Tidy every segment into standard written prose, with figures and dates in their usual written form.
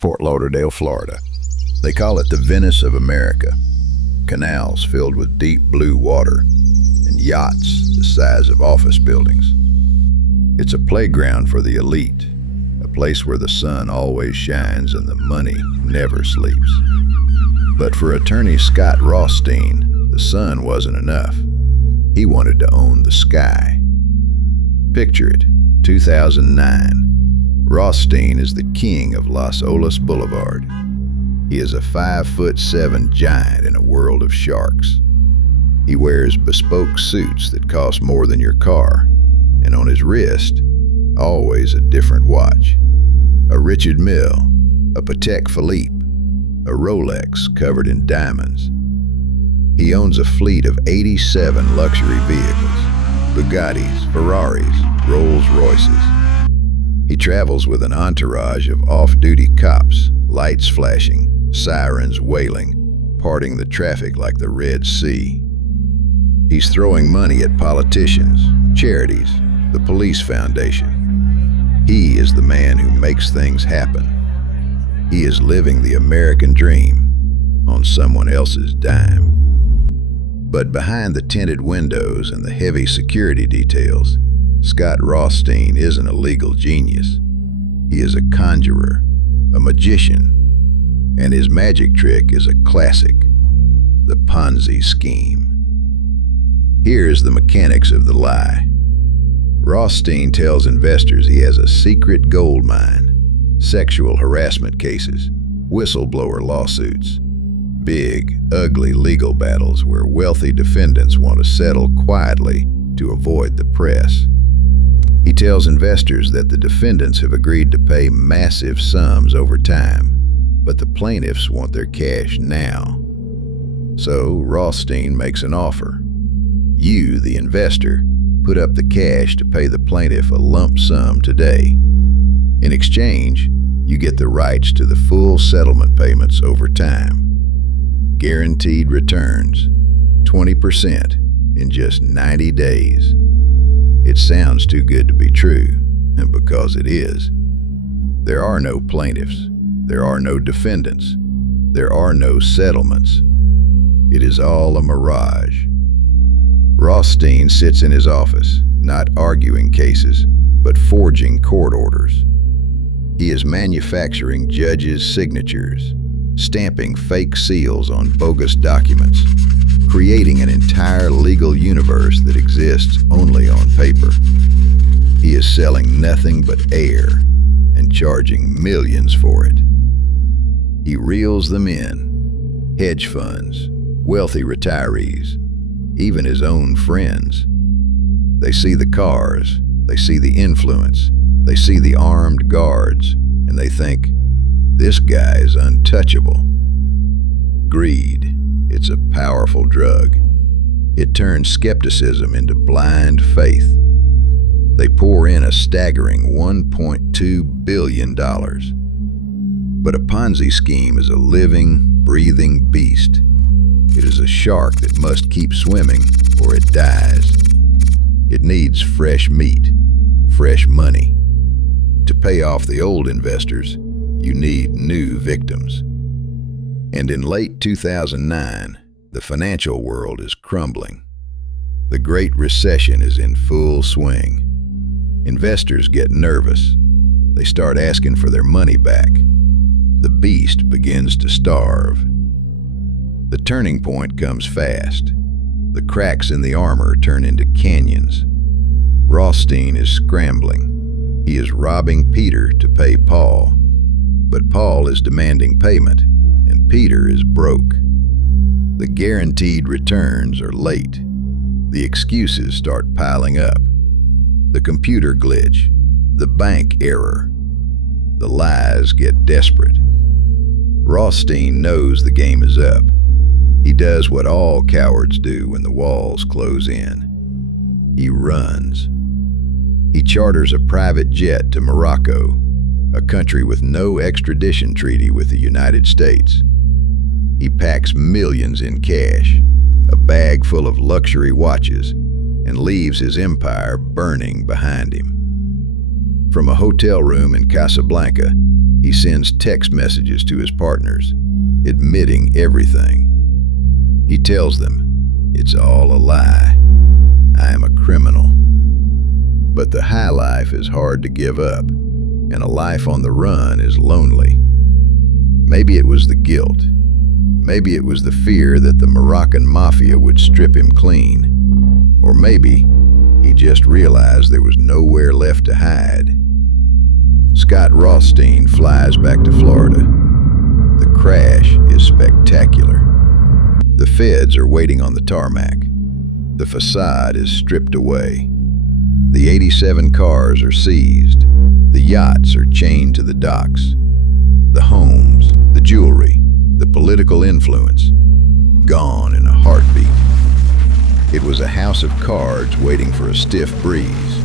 Fort Lauderdale, Florida. They call it the Venice of America. Canals filled with deep blue water and yachts the size of office buildings. It's a playground for the elite, a place where the sun always shines and the money never sleeps. But for attorney Scott Rothstein, the sun wasn't enough. He wanted to own the sky. Picture it, 2009. Rothstein is the king of Los Olas Boulevard. He is a 5'7" giant in a world of sharks. He wears bespoke suits that cost more than your car, and on his wrist, always a different watch. A Richard Mille, a Patek Philippe, a Rolex covered in diamonds. He owns a fleet of 87 luxury vehicles, Bugattis, Ferraris, Rolls Royces. He travels with an entourage of off-duty cops, lights flashing, sirens wailing, parting the traffic like the Red Sea. He's throwing money at politicians, charities, the police foundation. He is the man who makes things happen. He is living the American dream on someone else's dime. But behind the tinted windows and the heavy security details, Scott Rothstein isn't a legal genius. He is a conjurer, a magician, and his magic trick is a classic, the Ponzi scheme. Here's the mechanics of the lie. Rothstein tells investors he has a secret gold mine, sexual harassment cases, whistleblower lawsuits, big, ugly legal battles where wealthy defendants want to settle quietly to avoid the press. He tells investors that the defendants have agreed to pay massive sums over time, but the plaintiffs want their cash now. So Rothstein makes an offer. You, the investor, put up the cash to pay the plaintiff a lump sum today. In exchange, you get the rights to the full settlement payments over time. Guaranteed returns, 20% in just 90 days. It sounds too good to be true, and because it is. There are no plaintiffs. There are no defendants. There are no settlements. It is all a mirage. Rothstein sits in his office, not arguing cases, but forging court orders. He is manufacturing judges' signatures, stamping fake seals on bogus documents, creating an entire legal universe that exists only on paper. He is selling nothing but air and charging millions for it. He reels them in, hedge funds, wealthy retirees, even his own friends. They see the cars, they see the influence, they see the armed guards, and they think, this guy is untouchable. Greed, it's a powerful drug. It turns skepticism into blind faith. They pour in a staggering $1.2 billion. But a Ponzi scheme is a living, breathing beast. It is a shark that must keep swimming or it dies. It needs fresh meat, fresh money. To pay off the old investors, you need new victims. And in late 2009, the financial world is crumbling. The Great Recession is in full swing. Investors get nervous. They start asking for their money back. The beast begins to starve. The turning point comes fast. The cracks in the armor turn into canyons. Rothstein is scrambling. He is robbing Peter to pay Paul. But Paul is demanding payment, and Peter is broke. The guaranteed returns are late. The excuses start piling up. The computer glitch, the bank error. The lies get desperate. Rothstein knows the game is up. He does what all cowards do when the walls close in. He runs. He charters a private jet to Morocco, a country with no extradition treaty with the United States. He packs millions in cash, a bag full of luxury watches, and leaves his empire burning behind him. From a hotel room in Casablanca, He sends text messages to his partners, admitting everything. He tells them, "It's all a lie. I am a criminal." But the high life is hard to give up, and a life on the run is lonely. Maybe it was the guilt. Maybe it was the fear that the Moroccan mafia would strip him clean. Or maybe he just realized there was nowhere left to hide. Scott Rothstein flies back to Florida. The crash is spectacular. The feds are waiting on the tarmac. The facade is stripped away. The 87 cars are seized. The yachts are chained to the docks. The homes, the jewelry, the political influence, gone in a heartbeat. It was a house of cards waiting for a stiff breeze,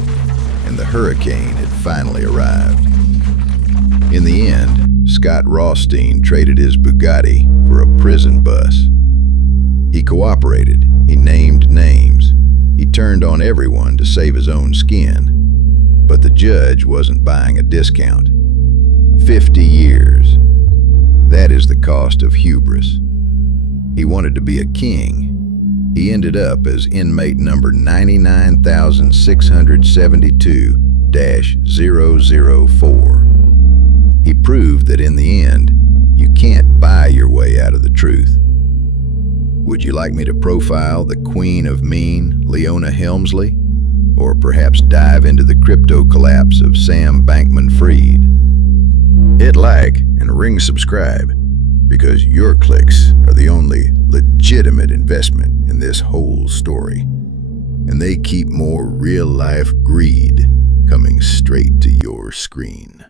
and the hurricane had finally arrived. In the end, Scott Rothstein traded his Bugatti for a prison bus. He cooperated, he named names, he turned on everyone to save his own skin. But the judge wasn't buying a discount. 50 years. That is the cost of hubris. He wanted to be a king. He ended up as inmate number 99,672-004. He proved that in the end, you can't buy your way out of the truth. Would you like me to profile the Queen of Mean, Leona Helmsley? Or perhaps dive into the crypto collapse of Sam Bankman-Fried? Hit like and ring subscribe, because your clicks are the only legitimate investment in this whole story. And they keep more real-life greed coming straight to your screen.